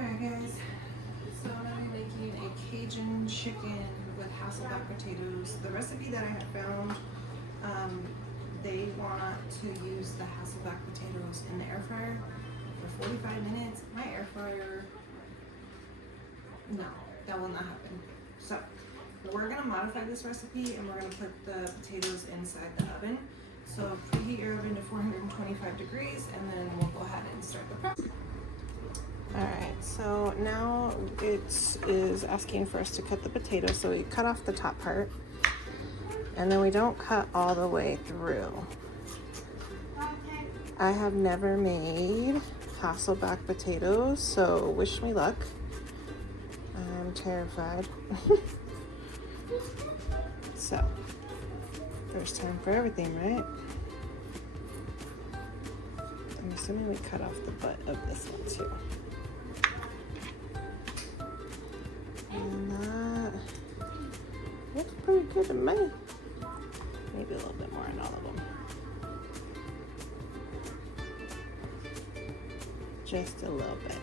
Alright guys, so I'm going to be making a Cajun chicken with Hasselback potatoes. The recipe that I had found, they want to use the Hasselback potatoes in the air fryer for 45 minutes. My air fryer, no, that will not happen. So we're going to modify this recipe and we're going to put the potatoes inside the oven. So preheat your oven to 425 degrees and then we'll go ahead and start the prep. Alright, so now it is asking for us to cut the potatoes, so we cut off the top part and then we don't cut all the way through. I have never made Hasselback potatoes, so wish me luck. I'm terrified. So, first time for everything, right? I'm assuming we cut off the butt of this one too. And that looks pretty good to me. Maybe a little bit more in all of them. Just a little bit.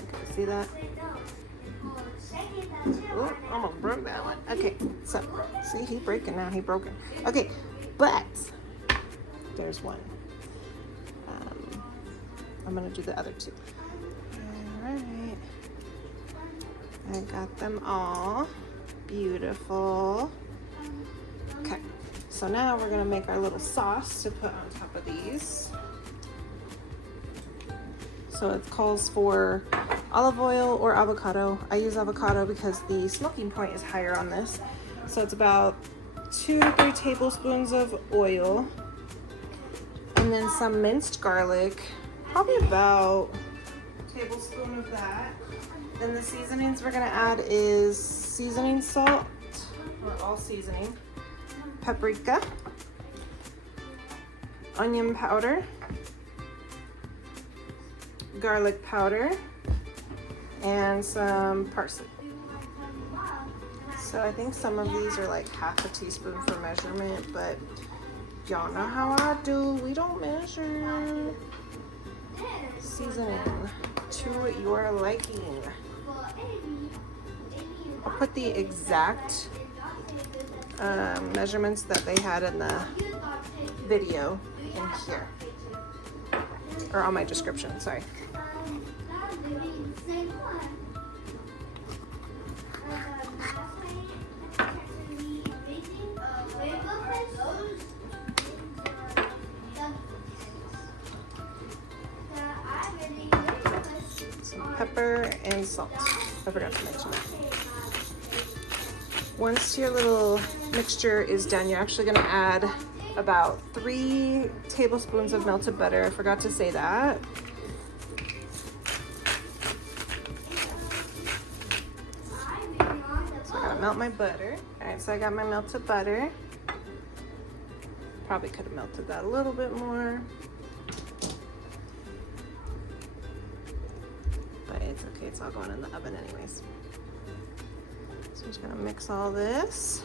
Okay, see that? Oh, almost broke that one. Okay, so see, he breaking now. He broken. Okay, but there's one. I'm gonna do the other two. All right, I got them all. Beautiful. Okay, so now we're gonna make our little sauce to put on top of these. So it calls for olive oil or avocado. I use avocado because the smoking point is higher on this. So it's about 2 to 3 tablespoons of oil. And then some minced garlic, probably about a tablespoon of that. Then the seasonings we're gonna add is seasoning salt, or all seasoning, paprika, onion powder, garlic powder, and some parsley. So I think some of these are like half a teaspoon for measurement, but y'all know how I do. We don't measure. Seasoning to your liking. I'll put the exact measurements that they had in the video in here. Or on my description, sorry. Some pepper and salt. I forgot to mention that. Once your little mixture is done, you're actually going to add about 3 tablespoons of melted butter. I forgot to say that. So I gotta melt my butter. Alright, so I got my melted butter. Probably could have melted that a little bit more. But it's okay, it's all going in the oven anyways. So I'm just gonna mix all this.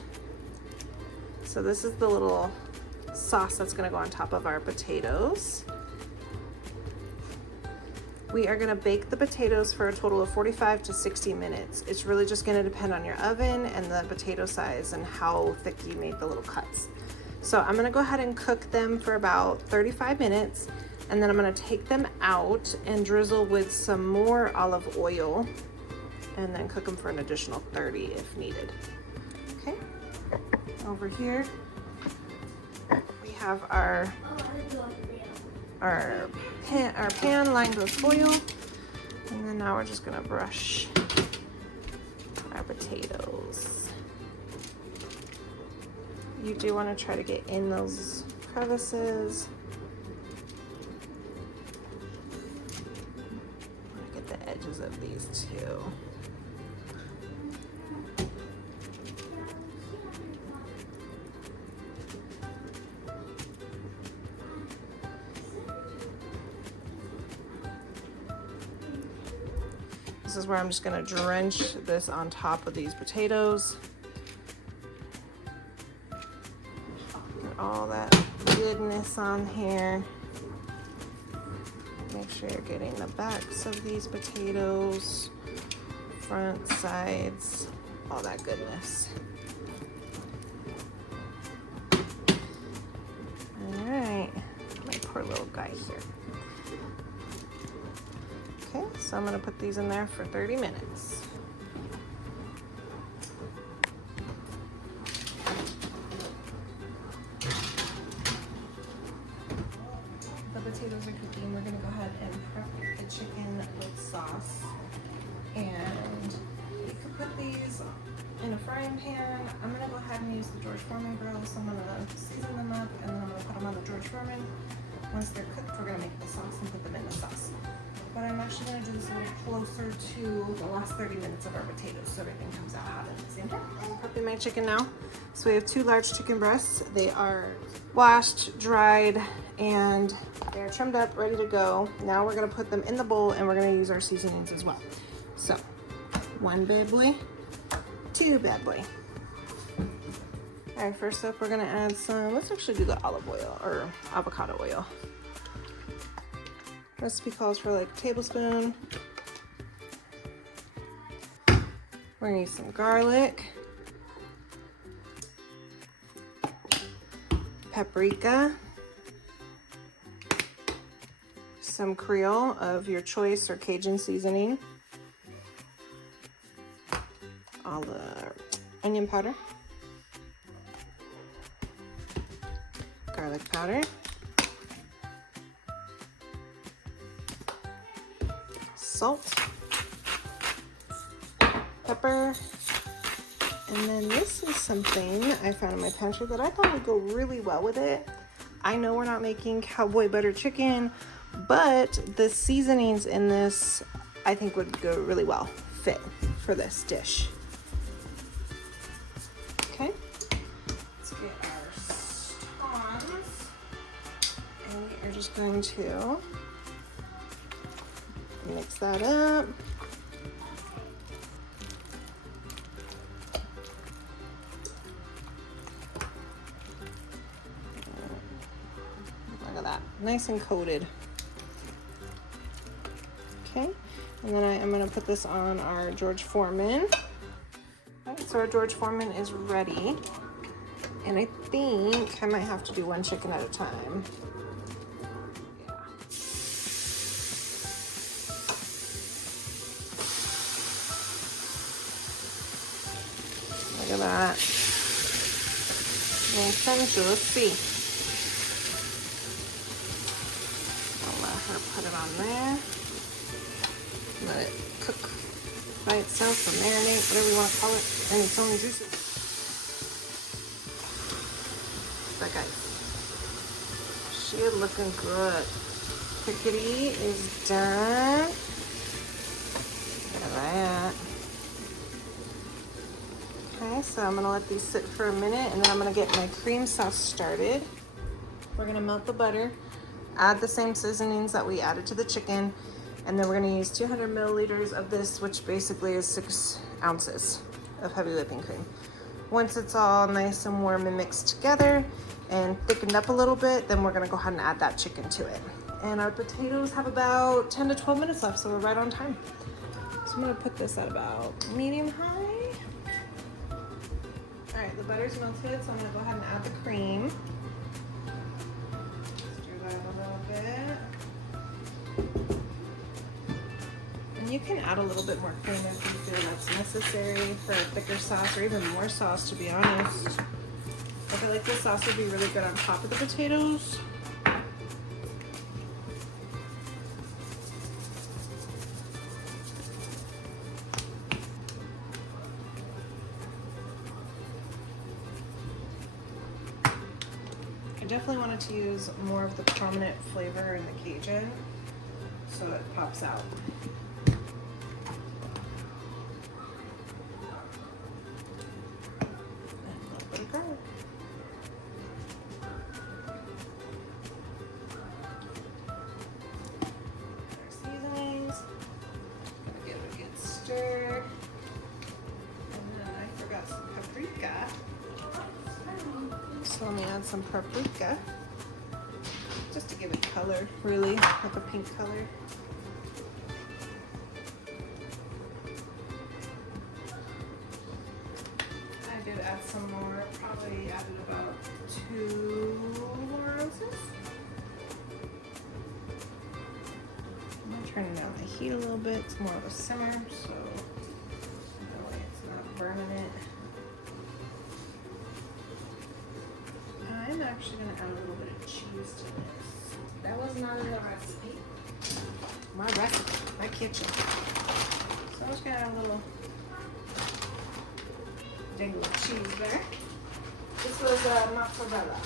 So this is the little sauce that's gonna go on top of our potatoes. We are gonna bake the potatoes for a total of 45 to 60 minutes. It's really just gonna depend on your oven and the potato size and how thick you made the little cuts. So I'm gonna go ahead and cook them for about 35 minutes, and then I'm gonna take them out and drizzle with some more olive oil, and then cook them for an additional 30 if needed. Okay, over here, we have our pan lined with foil, and then now we're just gonna brush our potatoes. You do want to try to get in those crevices. I want to get the edges of these too. This is where I'm just gonna drench this on top of these potatoes. Get all that goodness on here. Make sure you're getting the backs of these potatoes, front, sides, all that goodness. All right, my poor little guy here. Okay, so I'm gonna put these in there for 30 minutes. The potatoes are cooking. We're gonna go ahead and prep the chicken with sauce. And you can put these in a frying pan. I'm gonna go ahead and use the George Foreman grill, so I'm gonna season them up and then I'm gonna put them on the George Foreman. Once they're cooked, we're gonna make the sauce and put them in the sauce. But I'm actually gonna do this a little closer to the last 30 minutes of our potatoes so everything comes out hot at the same time. I'm prepping my chicken now. So we have 2 large chicken breasts. They are washed, dried, and they're trimmed up, ready to go. Now we're gonna put them in the bowl and we're gonna use our seasonings as well. So 1 bad boy, 2 bad boy. All right, first up, we're gonna add some, let's actually do the olive oil or avocado oil. Recipe calls for like a tablespoon. We're gonna use some garlic, paprika, some Creole of your choice or Cajun seasoning, all the onion powder, garlic powder, salt, pepper, and then this is something I found in my pantry that I thought would go really well with it. I know we're not making cowboy butter chicken, but the seasonings in this I think would go really well fit for this dish. Okay, let's get our stones, and we are just going to mix that up. Look at that, nice and coated. Okay, and then I am going to put this on our George Foreman. All right, so our George Foreman is ready, and I think I might have to do 1 chicken at a time. Look at that. Nice and juicy. I'll let her put it on there. Let it cook by itself or marinate, whatever you want to call it, and its own juices. That guy. She is looking good. Pickety is done. Look at that. Okay, so I'm gonna let these sit for a minute and then I'm gonna get my cream sauce started. We're gonna melt the butter, add the same seasonings that we added to the chicken, and then we're gonna use 200 milliliters of this, which basically is 6 ounces of heavy whipping cream. Once it's all nice and warm and mixed together and thickened up a little bit, then we're gonna go ahead and add that chicken to it. And our potatoes have about 10 to 12 minutes left, so we're right on time. So I'm gonna put this at about medium high. All right, the butter's melted, so I'm gonna go ahead and add the cream. Stir that a little bit. And you can add a little bit more cream if you feel that's necessary for a thicker sauce, or even more sauce, to be honest. I feel like this sauce would be really good on top of the potatoes. I definitely wanted to use more of the prominent flavor in the Cajun so it pops out. So let me add some paprika, just to give it color, really, like a pink color. I did add some more, probably added about 2 more ounces. I'm gonna turn down the heat a little bit. It's more of a simmer, so that way it's not burning it. I'm actually gonna add a little bit of cheese to this. That was not in the recipe. My recipe, my kitchen. So I'm just gonna add a little dangle of cheese there. This was mozzarella.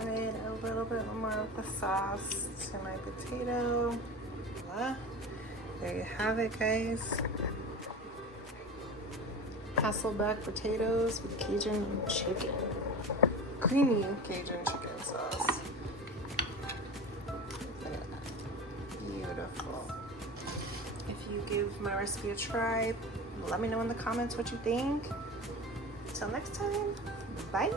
Added a little bit more of the sauce to my potato. Voila. There you have it, guys. Hasselback potatoes with Cajun chicken. Creamy Cajun chicken sauce. Beautiful. If you give my recipe a try, let me know in the comments what you think. Until next time, bye.